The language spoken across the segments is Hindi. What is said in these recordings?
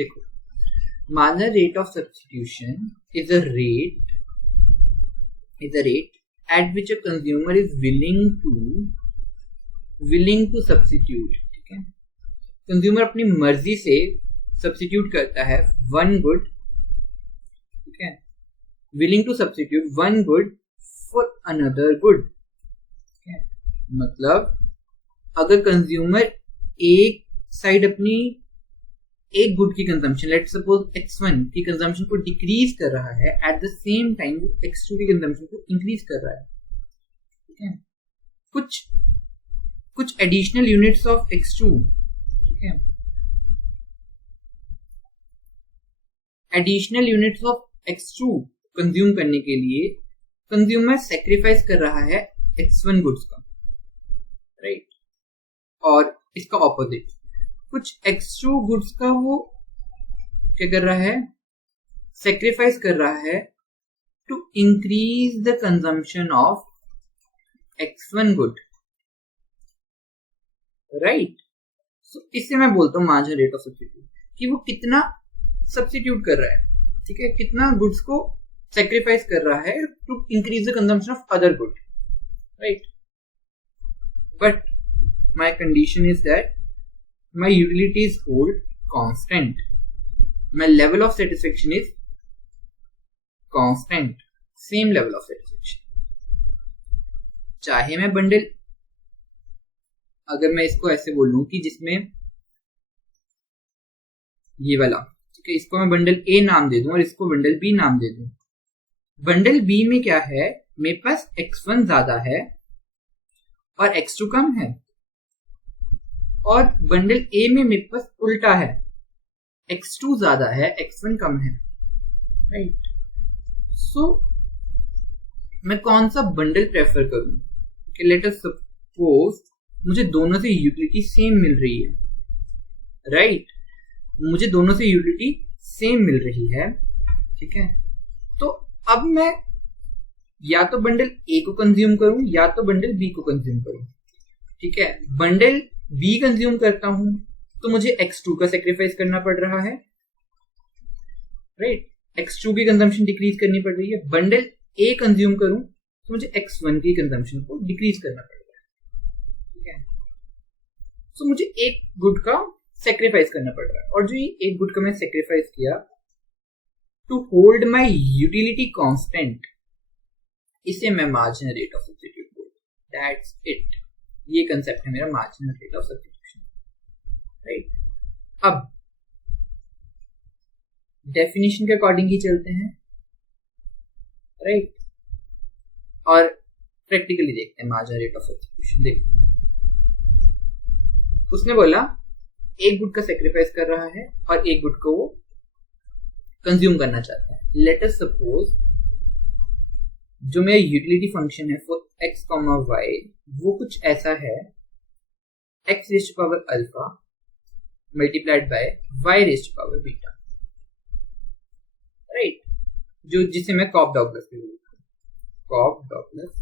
देखो, marginal rate of substitution is a rate at which a consumer is willing to substitute. ठीक है, कंज्यूमर अपनी मर्जी से सब्स्टिट्यूट करता है वन गुड, ठीक है, willing to substitute one good for another good. ठीक है, मतलब अगर कंज्यूमर एक साइड अपनी एक गुड की कंजम्पशन, लेट सपोज x1 की कंजम्पशन को डिक्रीज कर रहा है, एट द सेम टाइम वो x2 की कंजम्पशन को इंक्रीज कर रहा है. ठीक है, कुछ एडिशनल यूनिट्स ऑफ x2, ठीक है, additional units of x2 consume करने के लिए कंज्यूमर सेक्रीफाइस कर रहा है x1 गुड्स का, राइट. और इसका ऑपोजिट, कुछ x2 गुड्स का वो क्या कर रहा है, सेक्रीफाइस कर रहा है to increase the consumption of x1 good, right. So इससे मैं बोलता हूँ मार्जिनल रेट ऑफ सब्स्टिट्यूट, कि वो कितना सब्स्टिट्यूट कर रहा है, ठीक है, कितना गुड्स को सेक्रीफाइस कर रहा है to increase the consumption of other good, right. But my condition is that my utilities hold constant, my level of satisfaction is constant, same level of satisfaction. चाहे मैं बंडल, अगर मैं इसको ऐसे बोलूं कि जिसमें ये वाला, ठीक है, इसको मैं बंडल ए नाम दे दूं और इसको बंडल बी नाम दे दूं. बंडल बी में क्या है, मेरे पास x1 ज्यादा है और x2 कम है, और बंडल ए में मेरे पास उल्टा है, x2 ज्यादा है x1 कम है, राइट. सो मैं कौन सा बंडल प्रेफर करूं, कि लेट अस सपोज मुझे दोनों से यूटिलिटी सेम मिल रही है, राइट. मुझे दोनों से यूटिलिटी सेम मिल रही है, ठीक है. तो अब मैं या तो बंडल ए को कंज्यूम करूं या तो बंडल बी को कंज्यूम करूं, ठीक है. बंडल बी कंज्यूम करता हूं तो मुझे x2 का सेक्रीफाइस करना पड़ रहा है, राइट. x2 की कंजम्पशन डिक्रीज करनी पड़ रही है. बंडल ए कंज्यूम करूं तो मुझे x1 की कंजम्पशन को डिक्रीज करना पड़ रहा है, ठीक है. सो मुझे एक गुड का सेक्रीफाइस करना पड़ रहा है, और जो ये एक गुड का मैं सेक्रीफाइस किया to hold my utility constant, इसे मैं मार्जिनल रेट ऑफ सब्स्टिट्यूट बोलता हूं. That's it. ये कंसेप्ट है मेरा marginal rate of substitution, right. अब डेफिनेशन के अकॉर्डिंग ही चलते हैं, राइट, और प्रैक्टिकली देखते हैं मार्जिनल रेट ऑफ सब्स्टिट्यूशन. देखो, उसने बोला एक गुड का सेक्रीफाइस कर रहा है और एक गुड को वो कंज्यूम करना चाहता है. लेट अस सपोज जो मेरा यूटिलिटी फंक्शन है फॉर x, y, वो कुछ ऐसा है, x raise to power alpha multiplied by y raise to power beta, right. जो जिसे मैं कॉप डॉगलस भी बोलता हूँ, कॉप डॉगलस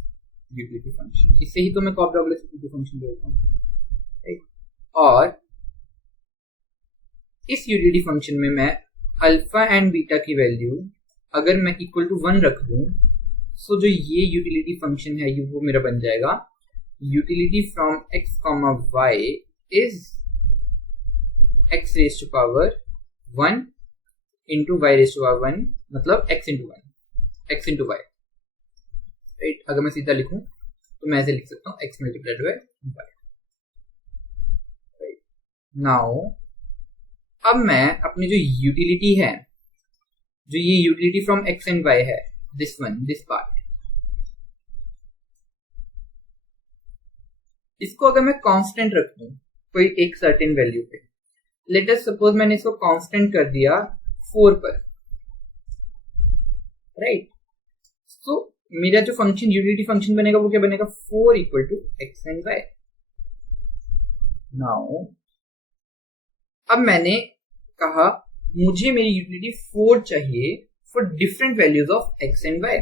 यूटिलिटी फंक्शन, इससे ही तो मैं कॉप डॉगलस यूटिलिटी फंक्शन बोलता हूँ, राइट. और इस यूटिलिटी फंक्शन में मैं अल्फा एंड बीटा की वैल्यू अगर मैं इक्वल टू 1 रख दूं, सो जो ये यूटिलिटी फंक्शन है वो मेरा बन जाएगा utility from x, y is x raise to power 1 into y raise to power 1, मतलब x into 1, x into y, right. अगर मैं सीधा लिखूं तो मैं ऐसे लिख सकता हूँ x multiplied by y, right. Now अब मैं अपनी जो यूटिलिटी है, जो ये utility from x and y है, दिस पार्ट, इसको अगर मैं कांस्टेंट रख दूं कोई एक सर्टेन वैल्यू पे, लेट अस सपोज मैंने इसको कांस्टेंट कर दिया 4 पर, राइट. सो मेरा जो फंक्शन यूटिलिटी फंक्शन बनेगा वो क्या बनेगा, 4 equal to x and y. Now अब मैंने कहा मुझे मेरी यूटिलिटी 4 चाहिए for different values of x and y,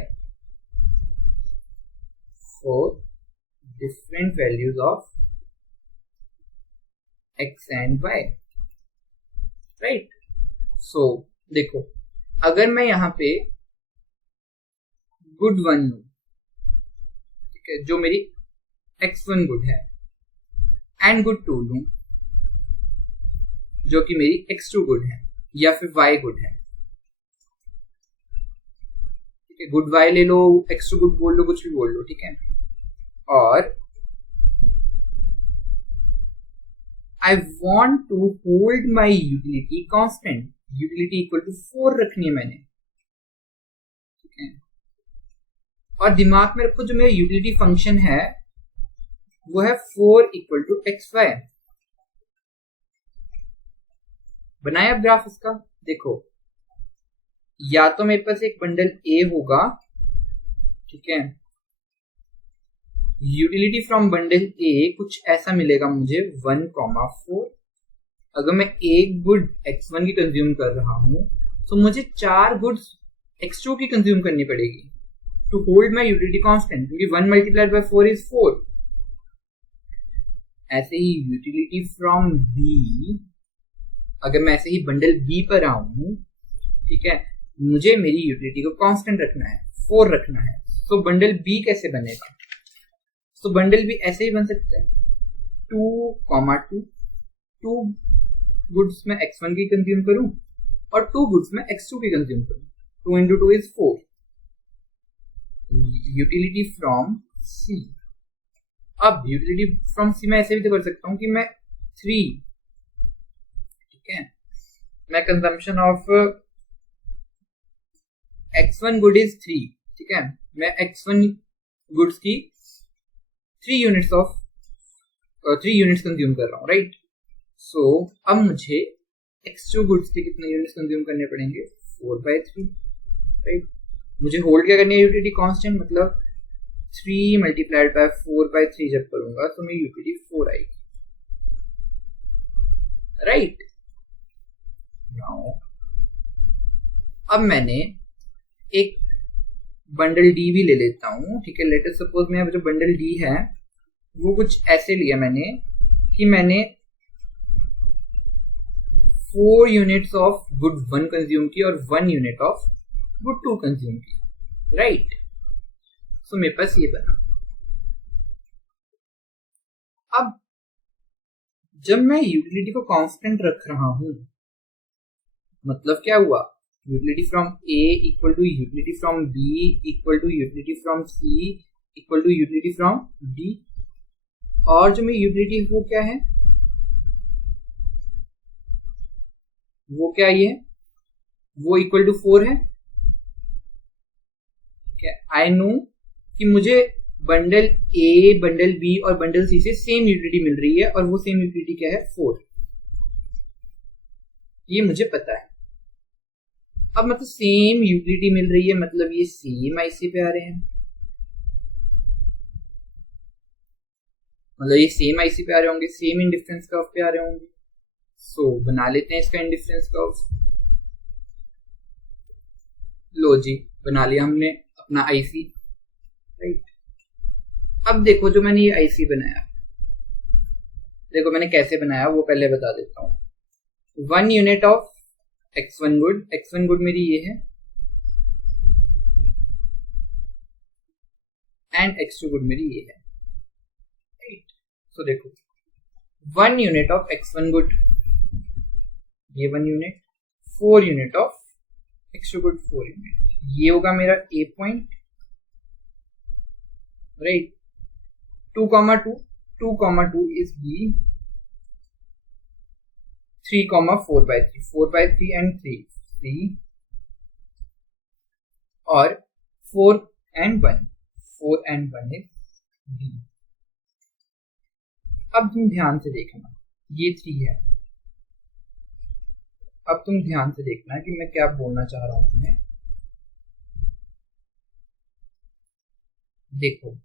for different values of x and y, right. So देखो, अगर मैं यहाँ पे गुड 1 लूं, ठीक है, जो मेरी x1 गुड है, एंड गुड 2 लूं जो कि मेरी x2 गुड है, या फिर y गुड है, ठीक है, गुड y ले लो, x2 गुड बोल लो, कुछ भी बोल लो, ठीक है, और I want to hold my utility constant, utility equal to 4 रखनी है मैंने, ठीक है, और दिमाग में रखो जो मेरा यूटिलिटी फंक्शन है वो है 4 इक्वल टू xy। बनाए अब ग्राफ इसका, देखो, या तो मेरे पास एक बंडल A होगा, ठीक है, यूटिलिटी फ्रॉम बंडल A कुछ ऐसा मिलेगा मुझे 1,4। अगर मैं एक गुड x1 की कंज्यूम कर रहा हूं तो मुझे 4 गुड्स x2 की कंज्यूम करनी पड़ेगी to hold my utility constant, क्योंकि 1 मल्टीप्लाइड बाय 4 इज 4। ऐसे ही यूटिलिटी फ्रॉम B, अगर मैं ऐसे ही बंडल B पर आऊं, ठीक है, मुझे मेरी यूटिलिटी को कांस्टेंट रखना है, 4 रखना है। तो बंडल B कैसे बनेगा? तो बंडल भी ऐसे ही बन सकता है 2,2, 2 गुड्स में x1 की कंज्यूम करूं और 2 गुड्स में x2 की कंज्यूम करूं, 2 into 2 is 4। Utility from C, अब यूटिलिटी फ्रॉम C मैं ऐसे भी तो कर सकता हूं कि मैं 3, ठीक है, मैं consumption of x1 good is 3, ठीक है, मैं x1 गुड्स की 3 यूनिट्स कंज्यूम कर रहा हूं, राइट। सो अब मुझे x2 गुड्स के कितने यूनिट्स कंज्यूम करने पड़ेंगे? 4/3, राइट। मुझे होल्ड क्या करनी है? यूटिलिटी कांस्टेंट, मतलब 3 मल्टीप्लाइड बाय 4/3 जब करूंगा तो मेरी यूटिलिटी 4 आएगी, राइट। नाउ अब मैंने एक बंडल D भी ले लेता हूं, ठीक है। लेट अस सपोज मैं जो बंडल D है वो कुछ ऐसे लिया मैंने कि मैंने 4 यूनिट्स ऑफ गुड 1 कंज्यूम की और 1 यूनिट ऑफ गुड 2 कंज्यूम की, राइट। सो मेरे पास ये बना। अब जब मैं यूटिलिटी को कांस्टेंट रख रहा हूं, मतलब क्या हुआ? Utility from A equal to utility from B equal to utility from C equal to utility from D, और जो मेरी यूटिलिटी वो क्या है? वो क्या ये है? वो इक्वल टू 4 है, ठीक है। आई नो कि मुझे बंडल A, बंडल B और बंडल C से सेम यूटिलिटी मिल रही है, और वो सेम यूटिलिटी क्या है? 4। ये मुझे पता है। अब मतलब सेम यूटिलिटी मिल रही है, मतलब ये सेम आईसी पे आ रहे हैं, मतलब ये सेम आईसी पे आ रहे होंगे, सेम इंडिफरेंस कर्व पे आ रहे होंगे। सो बना लेते हैं इसका इंडिफरेंस कर्व। लो जी, बना लिया हमने अपना आईसी, राइट। अब देखो जो मैंने ये आईसी बनाया, देखो मैंने कैसे बनाया वो पहले बता देता हूँ। 1 unit of x1 good, x1 good मेरी ये है, एंड x2 गुड मेरी ये है, राइट। सो देखो 1 यूनिट ऑफ x1 गुड, ये 1 unit, 4 unit of x2 good, 4 unit, ये होगा मेरा A point, right. 2,2, 2,2 is B, 3,4/3, 4/3 and 3, और 4 and 1, 4 and 1 is B। अब तुम ध्यान से देखना, ये 3 है। अब तुम ध्यान से देखना कि मैं क्या बोलना चाह रहा हूं तुम्हें। देखो,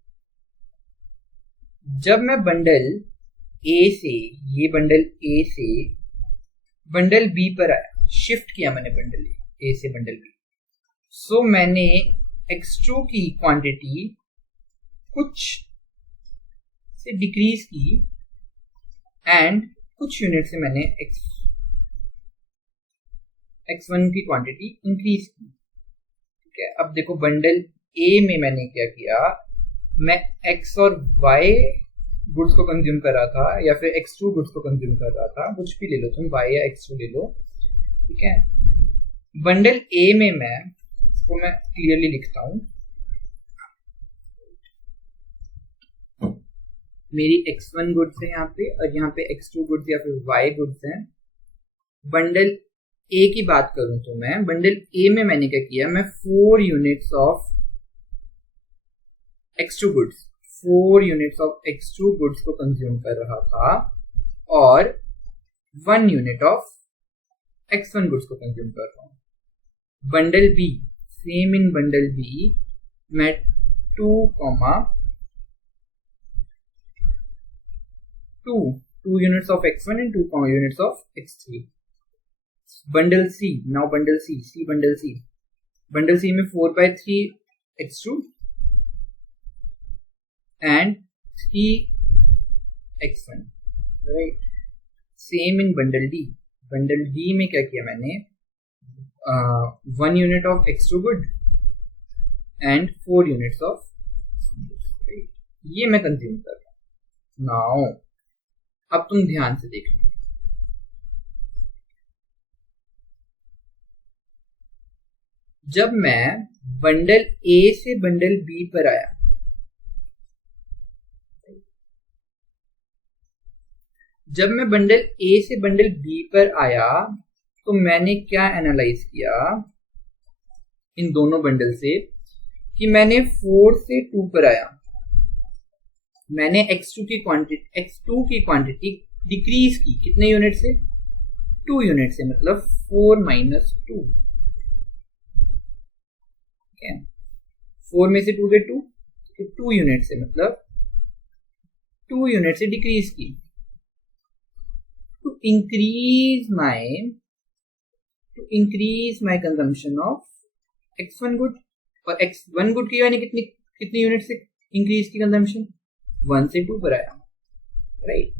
जब मैं बंडल A से, ये बंडल A से बंडल B पर आया, शिफ्ट किया मैंने बंडल A से बंडल B, सो मैंने x2 की क्वांटिटी कुछ से डिक्रीज की, एंड कुछ यूनिट से मैंने x1 की क्वांटिटी इंक्रीज की। ठीक है, अब देखो बंडल ए में मैंने क्या किया, मैं x और y गुड्स को कंज्यूम कर रहा था या फिर x2 गुड्स को कंज्यूम कर रहा था, कुछ भी ले लो तुम, y या x2 ले लो। ठीक है, बंडल ए में मैं इसको मैं क्लियरली लिखता हूं, मेरी x1 गुड्स है यहाँ पे और यहाँ पे x2 गुड्स या फिर y गुड्स हैं। बंडल ए की बात करूं तो मैं बंडल ए में मैंने क्या किया, मैं 4 units of x2 goods 4 units of x2 goods को कंज्यूम कर रहा था और 1 यूनिट ऑफ x1 गुड्स को कंज्यूम कर रहा हूं। Bundle B, same in bundle B मैं 2 units of x1 and 2 units of x3. Bundle C, now bundle C में 4/3 x2 and 3 x1, right? Same in bundle D. Bundle D में क्या किया मैंने, 1 unit of x2 good and 4 units of right? ये मैं कंज्यूम कर रहा हूँ। Now अब तुम ध्यान से देखना, जब मैं बंडल ए से बंडल बी पर आया, जब मैं बंडल ए से बंडल बी पर आया तो मैंने क्या एनालाइज किया इन दोनों बंडल से कि मैंने 4 से 2 पर आया, मैंने x2 की क्वांटिटी डिक्रीज की, कितने यूनिट से, 2 यूनिट से, मतलब 4 - 2। ठीक है, 4 में से 2 गए 2, 2 यूनिट से, मतलब 2 यूनिट से डिक्रीज की, to increase my consumption of x1 good. और x1 गुड की मैंने कितनी यूनिट से इंक्रीज की कंजम्पशन, 1 से 2 पर आया, राइट?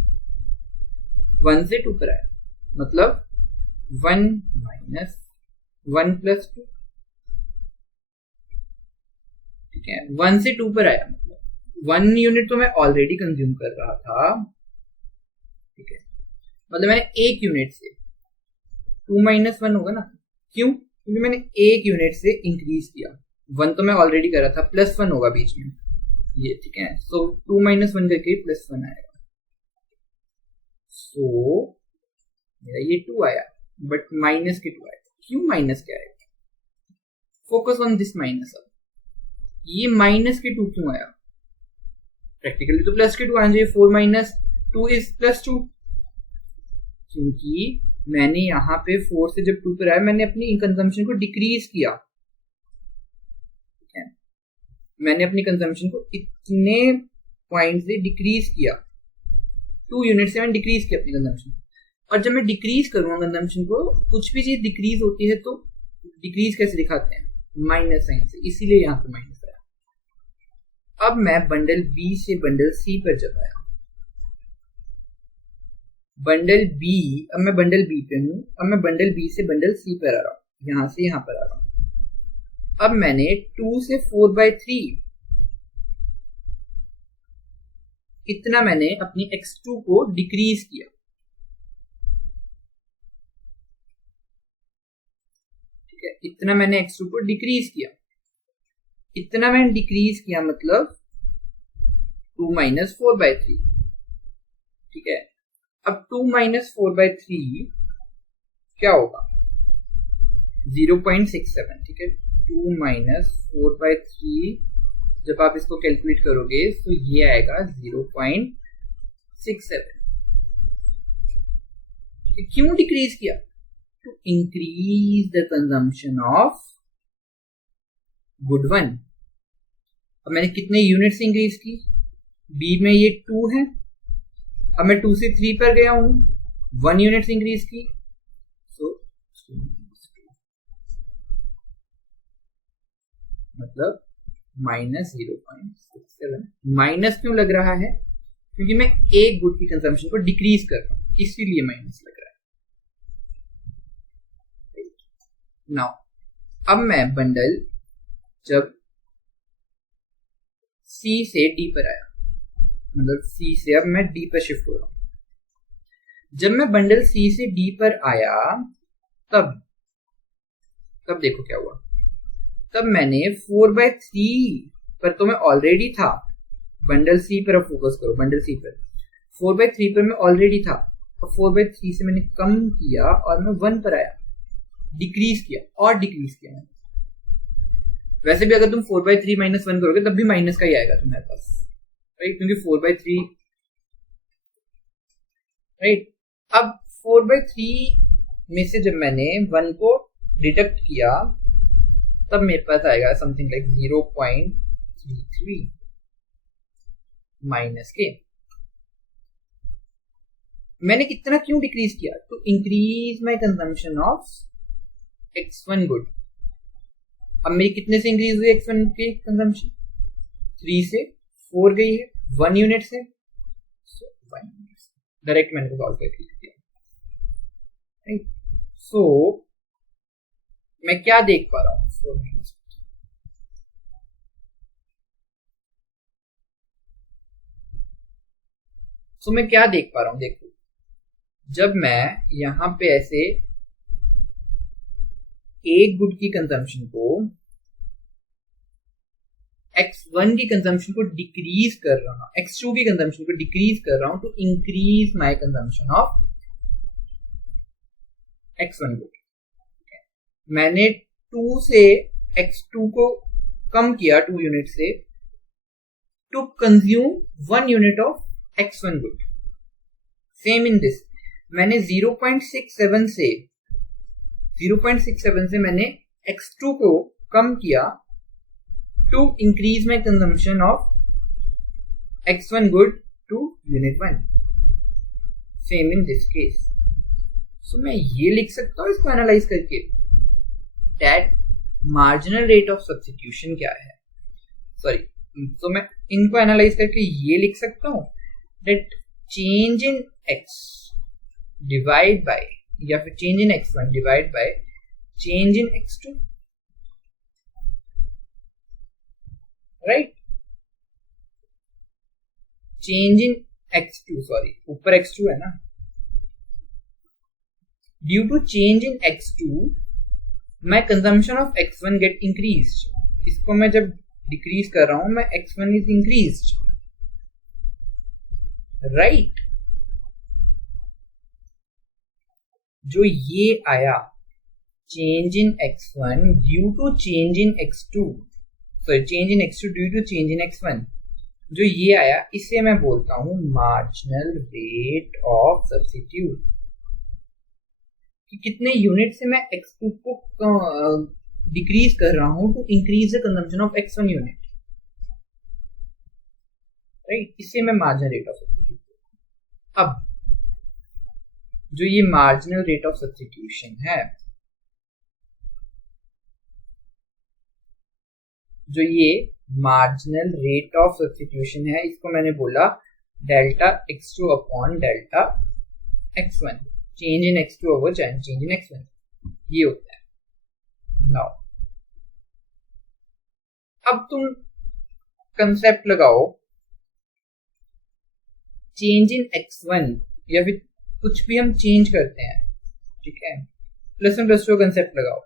1 से 2 पर आया मतलब 1 - 1 + 2। ठीक है, 1 से 2 पर आया मतलब 1 यूनिट तो मैं ऑलरेडी कंज्यूम कर रहा था। ठीक है, मतलब मैंने 1 यूनिट से 2 - 1 होगा ना, क्यों? क्योंकि मैंने 1 यूनिट से इंक्रीज किया, 1 तो मैं ऑलरेडी कर रहा था, +1 होगा बीच में ये। ठीक है, सो 2 - 1 करके +1 आएगा, सो मेरा ये 2 आया, बट माइनस के 2 आया। क्यों माइनस के आएगा, फोकस ऑन दिस माइनस। अब ये माइनस के 2 क्यों आया, प्रैक्टिकली तो प्लस के 2 आना चाहिए, 4 - 2 इज +2, क्योंकि मैंने यहाँ पे 4 से जब 2 पर आया मैंने अपनी कंजम्पशन को डिक्रीज किया। ठीक है, मैंने अपनी कंजम्पशन को इतने पॉइंट से डिक्रीज किया, 2 यूनिट से मैंने डिक्रीज किया अपनी कंजम्पशन। और जब मैं डिक्रीज करूंगा कंजम्पशन को, कुछ भी चीज डिक्रीज होती है तो डिक्रीज कैसे दिखाते हैं, माइनस साइन से, इसीलिए यहाँ पे माइनस आया। अब मैं बंडल बी से बंडल सी पर जब आया, बंडल बी, अब मैं बंडल बी पे हूं, अब मैं बंडल बी से बंडल सी पर आ रहा हूं, यहां से यहां पर आ रहा हूं। अब मैंने 2 से 4/3 इतना मैंने अपनी x2 को डिक्रीज किया। ठीक है, इतना मैंने x2 को डिक्रीज किया, इतना मैंने डिक्रीज किया मतलब 2 - 4/3। ठीक है, अब 2 - 4/3 क्या होगा, 0.67। ठीक है, 2 - 4/3 जब आप इसको कैलकुलेट करोगे तो ये आएगा 0.67। क्यों डिक्रीज किया, to increase the consumption of good 1। अब मैंने कितने यूनिट्स इंक्रीज की, बी में ये 2 है, अब मैं 2 से 3 पर गया हूं, 1 यूनिट्स इंक्रीज की, सो मतलब -0.67। माइनस क्यों लग रहा है, क्योंकि मैं एक गुड की कंजम्पशन को डिक्रीज कर रहा हूं, इसीलिए माइनस लग रहा है। नाउ अब मैं बंडल जब C से D पर आया, मतलब C से अब मैं D पर शिफ्ट हो रहा हूं। जब मैं बंडल C से D पर आया तब देखो क्या हुआ। तब मैंने 4/3 पर तो मैं ऑलरेडी था, बंडल C पर अब फोकस करो, बंडल C पर 4/3 पर मैं ऑलरेडी था, और 4/3 से मैंने कम किया और मैं 1 पर आया, डिक्रीज किया और डिक्रीज किया मैंने। वैसे भी अगर तुम 4/3 - 1 करोगे तब भी माइनस का ही आएगा तुम्हारे पास, राइट, क्योंकि 4/3, राइट। अब 4/3 में से जब मैंने 1 को डिडक्ट किया तब मेरे पास आएगा समथिंग लाइक 0.33 माइनस के। मैंने कितना क्यों डिक्रीज किया? To increase my consumption of X1 good. अब मेरी कितने से इंक्रीज हुई X1 की कंजम्पशन? 3 से 4 गई है, 1 यूनिट से, so 1 यूनिट से डायरेक्ट मैंने सॉल्व करके लिख दिया, राइट। सो मैं क्या देख पा रहा हूँ? 4 - सो मैं क्या देख पा रहा हूँ? देखो, जब मैं यहां पे ऐसे एक गुड की कंजम्पशन को X1 की कंजम्पशन को डिक्रीज कर रहा हूं, X2 की कंजम्पशन को डिक्रीज कर रहा हूं to increase my consumption of X1 good. मैंने 2 से X2 को कम किया 2 यूनिट से to consume 1 unit of X1 good. Same in this, मैंने 0.67 से मैंने X2 को कम किया to increase my consumption of X1 good to unit 1। Same in this case. So मैं ये लिख सकता हूं इसको एनालाइज करके, that marginal rate of substitution क्या है, सॉरी, तो मैं इनको एनालाइज करके ये लिख सकता हूं that change in X divide by, या फिर change in X1 divide by change in X2, right. Change in X2, sorry ऊपर X2 है ना, due to change in X2 my consumption of X1 get increased. इसको मैं जब डिक्रीज कर रहा हूं, मैं X1 इज इंक्रीज्ड, राइट। जो ये आया change in X1 due to change in X2, sorry change in X2 due to change in X1, जो ये आया इसे मैं बोलता हूं मार्जिनल रेट ऑफ सब्स्टिट्यूट। कि कितने यूनिट से मैं X2 को डिक्रीज कर रहा हूं to increase the consumption of X1 unit, right. इसे मैं मार्जिनल रेट ऑफ सब्स्टिट्यूट। अब जो ये मार्जिनल रेट ऑफ सब्स्टिट्यूशन है, जो ये मार्जिनल रेट ऑफ सब्स्टिट्यूशन है, इसको मैंने बोला delta X2 upon delta X1, change in X2 over change in X1, ये होता है। नाउ अब तुम कंसेप्ट लगाओ चेंज इन X1, या फिर कुछ भी हम चेंज करते हैं, ठीक है, +1 + 2 कंसेप्ट लगाओ।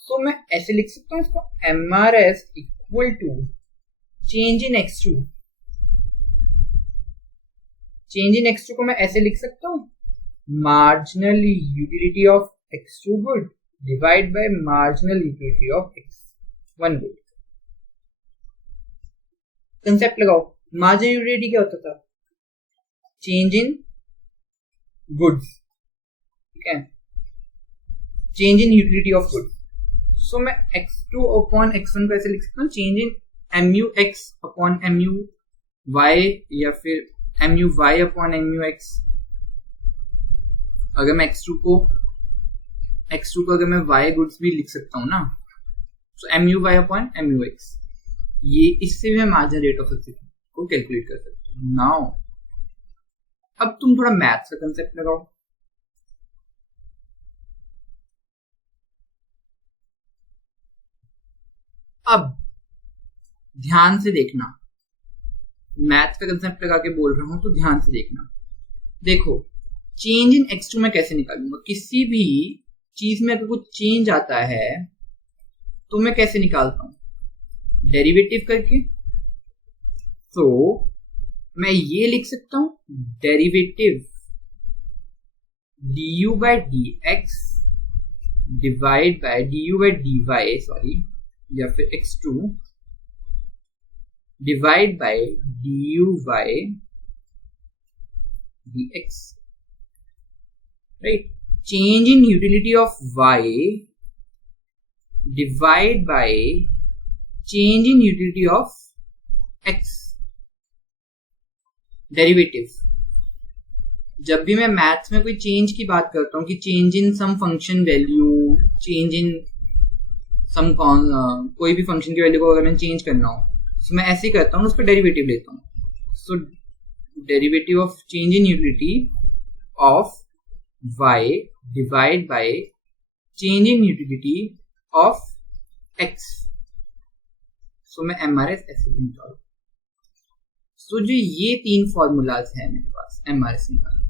तो मैं ऐसे लिख सकता हूं इसको, MRS equal to change in X2। Change in X2 को मैं ऐसे लिख सकता हूं, marginal utility of X2 good divide by marginal utility of X1 good. Concept लगाओ, मार्जिनल यूटिलिटी क्या होता था? चेंज इन गुड्स, ठीक है, change in utility of goods. So मैं X2 अपॉन X1 को ऐसे लिख सकता हूँ, change in MUX upon MUY, या फिर MUY अपॉन MUX। अगर मैं X2 को अगर मैं Y गुड्स भी लिख सकता हूँ ना, सो MUY अपॉन MUX, ये इससे भी मैं मार्जिनल रेट ऑफ सब्स्टिट्यूशन को कैलकुलेट कर सकता हूँ। नाउ अब तुम थोड़ा मैथ्स का कंसेप्ट लगाओ। अब ध्यान से देखना, मैथ का कंसेप्ट लगा के बोल रहा हूं तो ध्यान से देखना। देखो चेंज इन x2 में कैसे निकालूंगा, किसी भी चीज में अगर कुछ चेंज आता है तो मैं कैसे निकालता हूं, डेरिवेटिव करके। तो मैं ये लिख सकता हूं derivative du by dx divide by du by dy, sorry, या फिर x2 divide by du by dx, right. Change in utility of y divide by change in utility of x, derivative. जब भी मैं मैथ्स में कोई चेंज की बात करता हूं कि change in some function value, change in some कोई भी फंक्शन की वैल्यू को अगर मैंने चेंज करना हो तो मैं ऐसे ही करता हूँ, उस पर डेरिवेटिव लेता हूँ। So derivative of change in utility of y divide by change in utility of x। So मैं MRS ऐसे निकालूं। सो जो ये तीन फॉर्मूलाज हैं मेरे पास MRS निकालने के।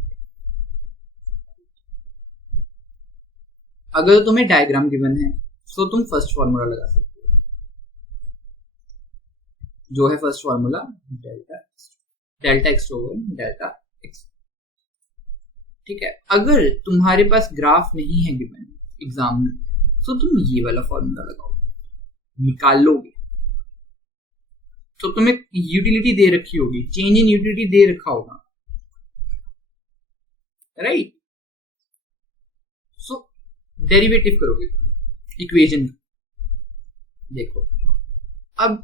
अगर तुम्हें डायग्राम गिवन है सो तुम फर्स्ट फॉर्मूला लगा सकते हो, जो है first formula delta x over delta x, ठीक है। अगर तुम्हारे पास ग्राफ नहीं है गिवन एग्जाम में तो तुम ये वाला फॉर्मूला लगाओ, निकाल लोगे। तो तुम्हें यूटिलिटी दे रखी होगी, चेंज इन यूटिलिटी दे रखा होगा, राइट। सो डेरिवेटिव करोगे इक्वेशन। देखो अब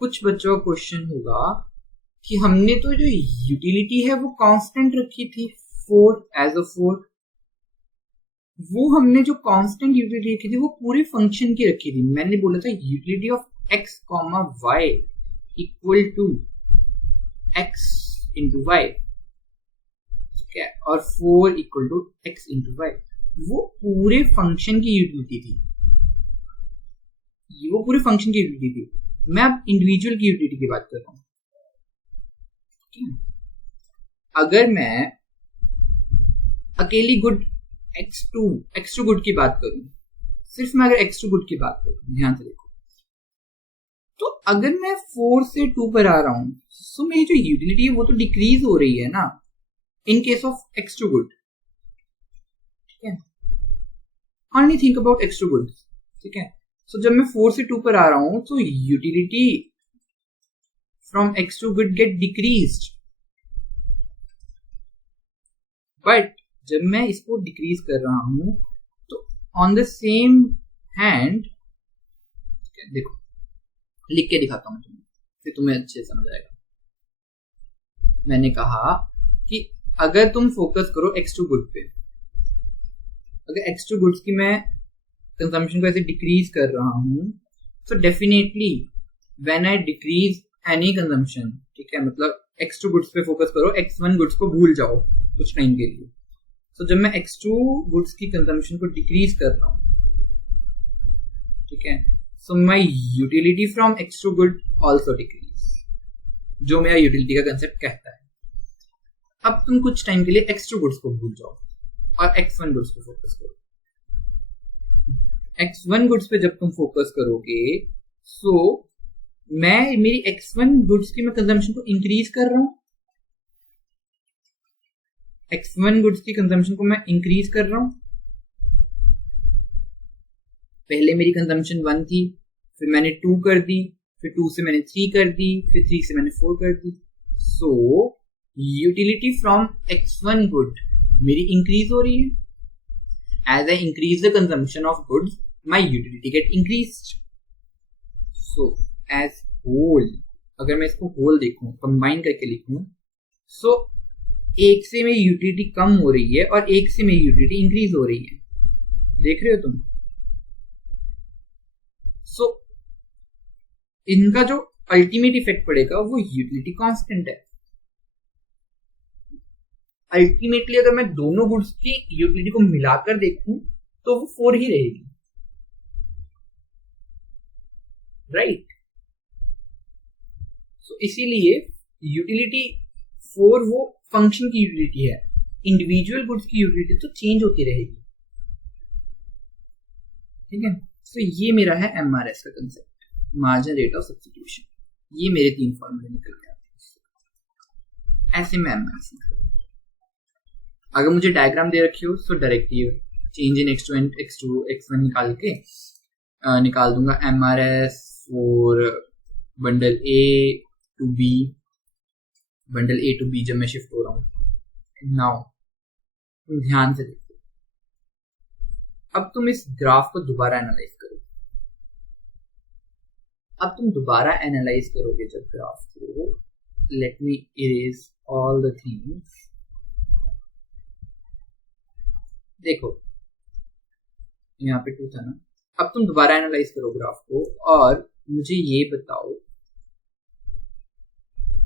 कुछ बच्चों का क्वेश्चन होगा कि हमने तो जो यूटिलिटी है वो कांस्टेंट रखी थी 4 एज अ 4, वो हमने जो कांस्टेंट यूटिलिटी रखी थी वो पूरे फंक्शन की रखी थी। मैंने बोला था utility of x, y equal to x into y, ठीक है, और 4 equal to x into y, वो पूरे फंक्शन की यूटिलिटी थी, वो पूरे फंक्शन की यूटिलिटी थी। मैं अब इंडिविजुअल की यूटिलिटी की बात कर रहा हूं। अगर मैं अकेली गुड x2 गुड की बात करूं, सिर्फ मैं अगर x2 गुड की बात करूं, ध्यान से देखो, तो अगर मैं 4 से 2 पर आ रहा हूं तो मेरी जो यूटिलिटी है वो तो डिक्रीज हो रही है ना, in case of x2 good, ठीक है। Only think about x2 good, ठीक है। सो जब मैं 4 से 2 पर आ रहा हूं तो utility from x2 good get decreased, but जब मैं इसको डिक्रीज कर रहा हूं तो ऑन द सेम हैंड, देखो लिख के दिखाता हूं तुम्हें, फिर तुम्हें अच्छे समझ आएगा। मैंने कहा कि अगर तुम फोकस करो x2 गुड पे, अगर x2 गुड्स की मैं कंजम्पशन को ऐसे डिक्रीज कर रहा हूं, so definitely when I decrease any consumption, ठीक है, मतलब x2 गुड्स पे फोकस करो, x1 गुड्स को भूल जाओ कुछ टाइम के लिए। so जब मैं x2 गुड्स की कंजम्पशन को डिक्रीज कर रहा हूं, ठीक है, so my utility from x2 good also decrease, जो मेरा यूटिलिटी का कंसेप्ट कहता है। अब तुम कुछ टाइम के लिए x2 गुड्स को भूल जाओ और x1 गुड्स पे फोकस करो। x1 गुड्स पे जब तुम फोकस करोगे, सो मैं मेरी x1 गुड्स की मैं कंजम्पशन को इंक्रीज कर रहा हूं, x1 गुड्स की कंजम्पशन को मैं इंक्रीज कर रहा हूं। पहले मेरी कंजम्पशन 1 थी, फिर मैंने 2 कर दी, फिर 2 से मैंने 3 कर दी, फिर 3 से मैंने 4 कर दी। So utility from x1 good मेरी इंक्रीज हो रही है। As I increase the consumption of goods, my utility get increased. So as whole, अगर मैं इसको whole देखूं, कंबाइन करके लिखूं, so एक से मेरी यूटिलिटी कम हो रही है और एक से मेरी यूटिलिटी इंक्रीज हो रही है, देख रहे हो तुम। so इनका जो अल्टीमेट इफेक्ट पड़ेगा वो यूटिलिटी कांस्टेंट है। अल्टीमेटली अगर मैं दोनों गुड्स की यूटिलिटी को मिलाकर देखूं तो वो 4 ही रहेगी, राइट। सो इसीलिए यूटिलिटी 4 वो फंक्शन की यूटिलिटी है, इंडिविजुअल गुड्स की यूटिलिटी तो चेंज होती रहेगी, ठीक है। तो ये मेरा है MRS का concept, marginal rate of substitution. ये मेरे 3 फॉर्मूले निकल गए, ऐसे मैं MRS निकल। अगर मुझे डायग्राम दे रखी हो तो directly change in x2 and x2 x1 निकाल दूंगा MRS for bundle A to B, bundle A to B जब मैं शिफ्ट हो रहा हूँ। नाउ तुम ध्यान से देखो, अब तुम इस ग्राफ को दोबारा एनालाइज करो। अब तुम दोबारा एनालाइज करोगे जब ग्राफ को, let me erase all the things. देखो यहाँ पे 2 था ना, अब तुम दोबारा एनालाइज करो ग्राफ को और मुझे ये बताओ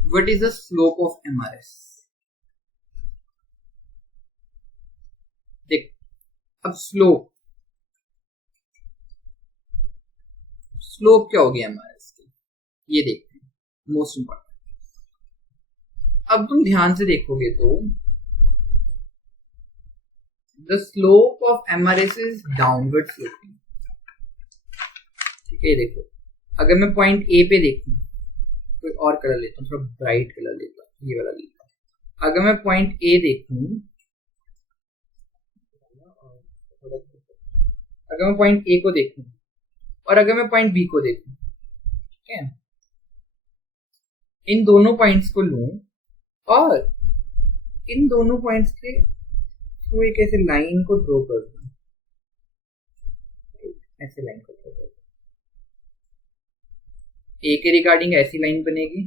what is the slope of MRS। देख अब स्लोप क्या होगी MRS की, ये देखते हैं, मोस्ट इंपॉर्टेंट। अब तुम ध्यान से देखोगे तो the slope of MRS is downward sloping, ठीक है। देखो अगर मैं पॉइंट A पे देखूं, कोई और कलर लेता हूँ, थोड़ा ब्राइट कलर लेता हूँ, ये वाला लेता हूँ। अगर मैं पॉइंट A देखूं, अगर मैं पॉइंट A को देखूं और अगर मैं पॉइंट B को देखूं, ठीक है, इन दोनों पॉइंट्स को लूं और इन दोनों पॉइंट्स के थ्रू एक ऐसे लाइन को ड्रॉ कर दूं, ऐसे लाइन को ड्रॉ कर दूं। A के रिगार्डिंग ऐसी लाइन बनेगी,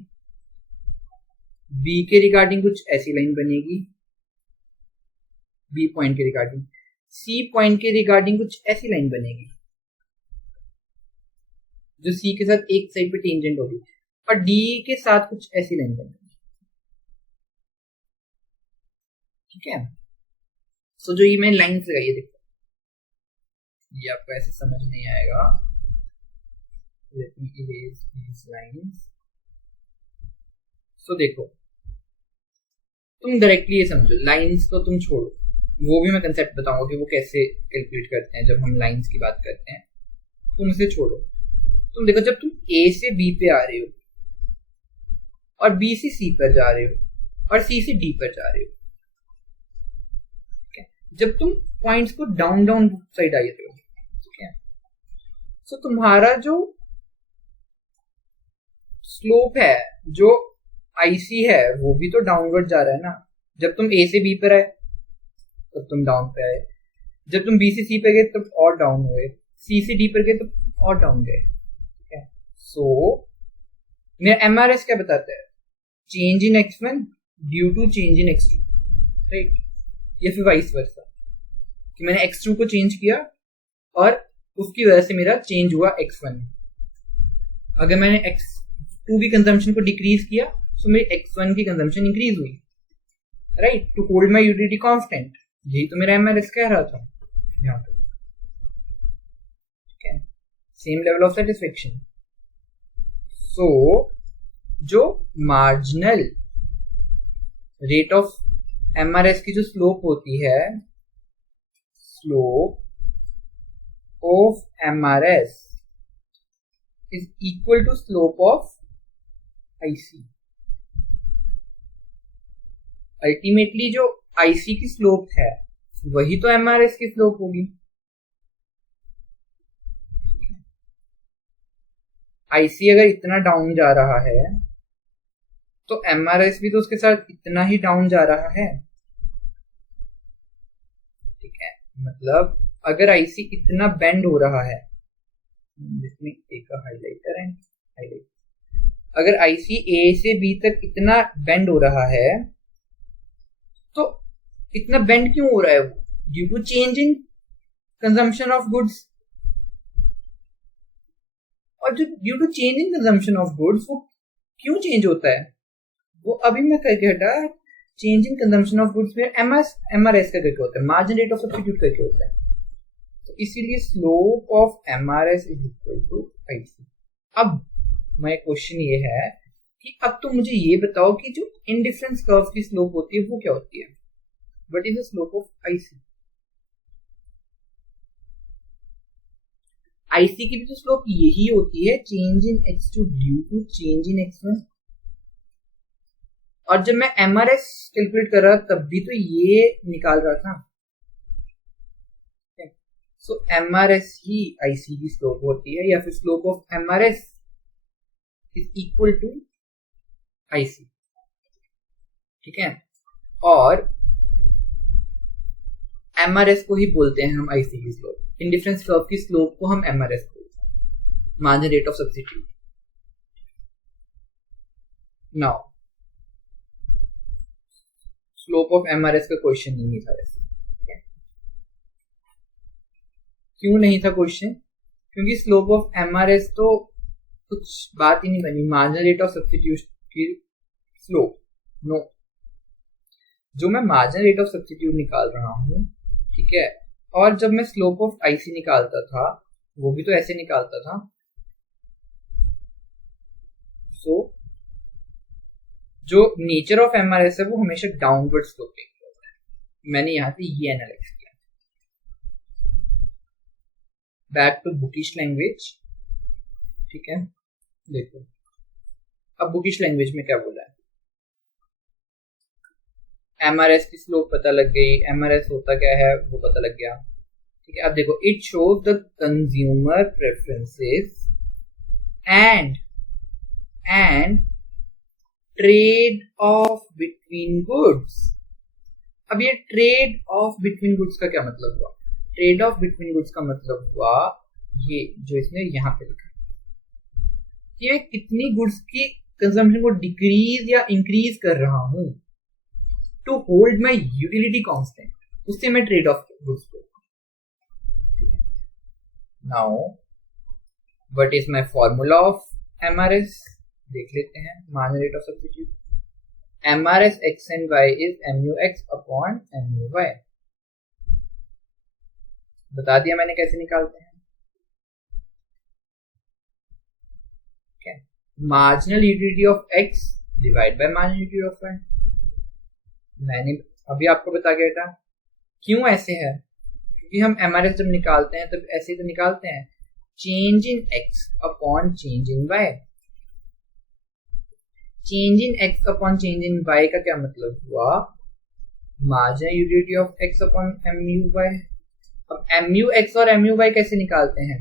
B के रिगार्डिंग कुछ ऐसी लाइन बनेगी, B पॉइंट के रिगार्डिंग, C पॉइंट के रिगार्डिंग कुछ ऐसी लाइन बनेगी जो C के साथ एक साइड पे टेंजेंट होगी, और D के साथ कुछ ऐसी लाइन बनेगी, ठीक है। सो जो ये मैंने लाइन्स लगाई है, देखो ये आपको ऐसे समझ नहीं आएगा, लेट मी इरेज दीस लाइन्स। सो देखो तुम डायरेक्टली ये समझो, लाइन्स तो तुम छोड़ो, वो भी मैं कंसेप्ट बताऊंगा कि वो कैसे कैलकुलेट करते हैं जब हम लाइंस की बात करते हैं, तुम इसे छोड़ो। तुम देखो जब तुम A से B पे आ रहे हो और B से C पर जा रहे हो और C से D पर जा रहे हो, ठीक है, जब तुम पॉइंट्स को डाउन डाउन साइड आ रहे हो, ठीक है, सो तुम्हारा जो स्लोप है, जो IC है, वो भी तो डाउनवर्ड जा रहा है ना। जब तुम A से B पर आए तब तुम डाउन पे आए, जब तुम B से C पे गए तब और डाउन हुए, C से D पर गए तब और डाउन गए, ठीक है। सो मेरा MRS क्या बताता है, change in x1 due to change in x2, right, या फिर वाइस वर्सा, कि मैंने x2 को चेंज किया और उसकी वजह से मेरा चेंज हुआ x1। अगर मैंने x2 की कंजम्पशन को डिक्रीज किया तो मेरी x1 की कंजम्पशन इंक्रीज हुई, right, to hold my utility constant. यही तो मेरा MRS कह रहा था यहाँ पे, ठीक है, सेम लेवल ऑफ सेटिस्फेक्शन। सो जो मार्जिनल रेट ऑफ MRS की जो स्लोप होती है, slope of MRS is equal to slope of IC। Ultimately जो IC की स्लोप है वही तो MRS की स्लोप होगी। IC अगर इतना डाउन जा रहा है तो MRS भी तो उसके साथ इतना ही डाउन जा रहा है, ठीक है। मतलब अगर IC इतना बेंड हो रहा है, जिसमें एक हाइलाइटर है, अगर IC A से B तक इतना बेंड हो रहा है तो इतना बेंड क्यों हो रहा है, वो due to change in consumption of goods. और जो due to change in consumption of goods वो क्यों चेंज होता है, वो अभी मैं करके हटा, change in consumption of goods में MRS का करके होता है, मार्जिन रेट ऑफ सब्स्टिट्यूट करके होता है। तो इसीलिए slope of MRS is equal to IC। अब मेरा क्वेश्चन ये है कि अब तो मुझे ये बताओ कि जो इंडिफरेंस कर्व की स्लोप होती है वो क्या होती है? What is the slope of IC? IC की भी तो स्लोप यही होती है, change in x2 due to change in x1। और जब मैं एमआरएस कैलकुलेट कर रहा तब भी तो ये निकाल रहा था। सो एमआरएस ही आईसी की स्लोप होती है, या फिर slope of MRS is equal to IC. ठीक है, और एमआरएस को ही बोलते हैं हम आईसी की स्लोप। इंडिफरेंस कर्व की स्लोप को हम एमआरएस बोलते हैं, margin rate of substitute. Now slope of MRS का क्वेश्चन नहीं था वैसे। क्यों नहीं था क्वेश्चन? क्योंकि स्लोप ऑफ एमआरएस तो कुछ बात ही नहीं बनी, मार्जिन रेट ऑफ सब्स्टिट्यूट की स्लोप। नो, जो मैं मार्जिन रेट ऑफ सब्स्टिट्यूट निकाल रहा हूं, ठीक है, और जब मैं स्लोप ऑफ आईसी निकालता था वो भी तो ऐसे निकालता था। सो जो नेचर ऑफ एमआरएस है वो हमेशा डाउनवर्ड स्लोपिंग होता है। मैंने यहां से ये एनालाइज किया। Back to bookish language. ठीक है, देखो अब बुकिश लैंग्वेज में क्या बोला है। एमआरएस की स्लोप पता लग गई, एमआरएस होता क्या है वो पता लग गया। ठीक है, अब देखो, it shows the consumer preferences and trade off between goods. अब ये ट्रेड ऑफ बिटवीन गुड्स का क्या मतलब हुआ? ट्रेड ऑफ बिटवीन गुड्स का मतलब हुआ ये जो इसने यहां पे लिखा, कि मैं कितनी गुड्स की कंजम्पशन को डिक्रीज या इंक्रीज कर रहा हूं to hold my utility constant, उससे मैं ट्रेड ऑफ गुड्स को। Now what is my formula of MRS? देख लेते हैं, margin rate of substitute. MRS X and Y is MUX upon MUY। बता दिया मैंने कैसे निकालते हैं। Marginal utility of x divide by marginal utility of y। मैंने अभी आपको बता गया था। क्यों ऐसे है? क्योंकि हम एमआरएस जब निकालते हैं तब ऐसे तो निकालते हैं, change in x upon change in y। Change in x upon change in y का क्या मतलब हुआ? Marginal utility of x upon MUY। अब MUX और MUY कैसे निकालते हैं?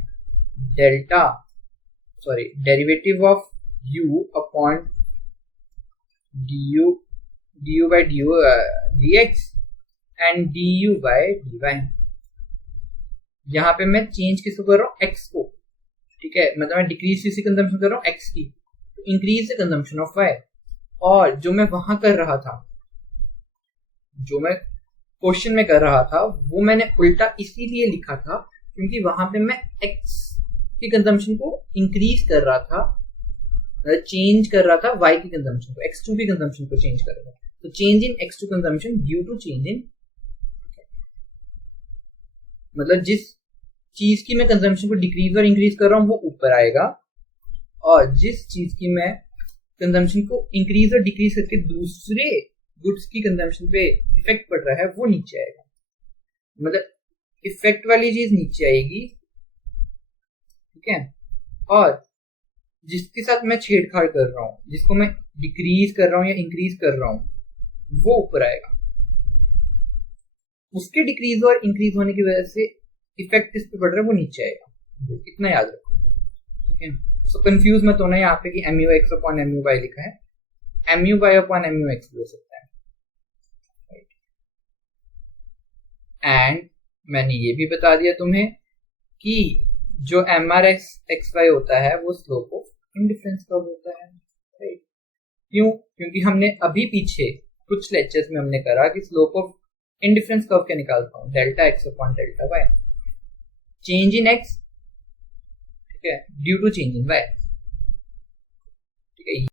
Derivative of u upon du by dx and du by dy। यहां पे मैं चेंज किसको कर रहा हूं? x को। ठीक है, मतलब मैं डिक्रीज किसी कंजम्पशन कर रहा हूं? x की, तो increase the consumption of y। और जो मैं वहां कर रहा था, जो मैं क्वेश्चन में कर रहा था, वो मैंने उल्टा इसीलिए लिखा था क्योंकि वहां पे मैं x की कंजम्पशन को इंक्रीज कर रहा था, चेंज कर रहा था y की कंजम्पशन को, x2 की कंजम्पशन को चेंज कर रहा था। तो change in x2 consumption due to change in, मतलब जिस चीज की मैं कंजम्पशन को डिक्रीज और इंक्रीज कर रहा हूं वो ऊपर आएगा, और जिस चीज की मैं कंजम्पशन को इंक्रीज और डिक्रीज करके दूसरे गुड्स की कंजम्पशन पे इफेक्ट पड़ रहा है वो नीचे आएगा। मतलब इफेक्ट वाली चीज नीचे आएगी, ठीक है, और जिसके साथ मैं छेड़छाड़ कर रहा हूं, जिसको मैं डिक्रीज कर रहा हूं या इंक्रीज कर रहा हूं, वो ऊपर आएगा। उसके डिक्रीज और इंक्रीज होने की वजह से इफेक्ट किस पे पड़ रहा है वो नीचे आएगा। इतना याद रखो, ठीक है। सो कंफ्यूज मत होना यहाँ पे कि MUX अपॉन MUY लिखा है, MUY अपॉन MUX भी हो सकता है। एंड मैंने ये भी बता दिया तुम्हें कि जो MRS XY होता है वो स्लोप ऑफ इंडिफरेंस कर्व होता है, राइट। क्यों? क्योंकि हमने अभी पीछे कुछ लेक्चर्स में हमने करा कि स्लोप ऑफ इंडिफरेंस कर्व क्या निकालता हूं, delta x upon delta y, change in x, ठीक है, due to change in y, ठीक है।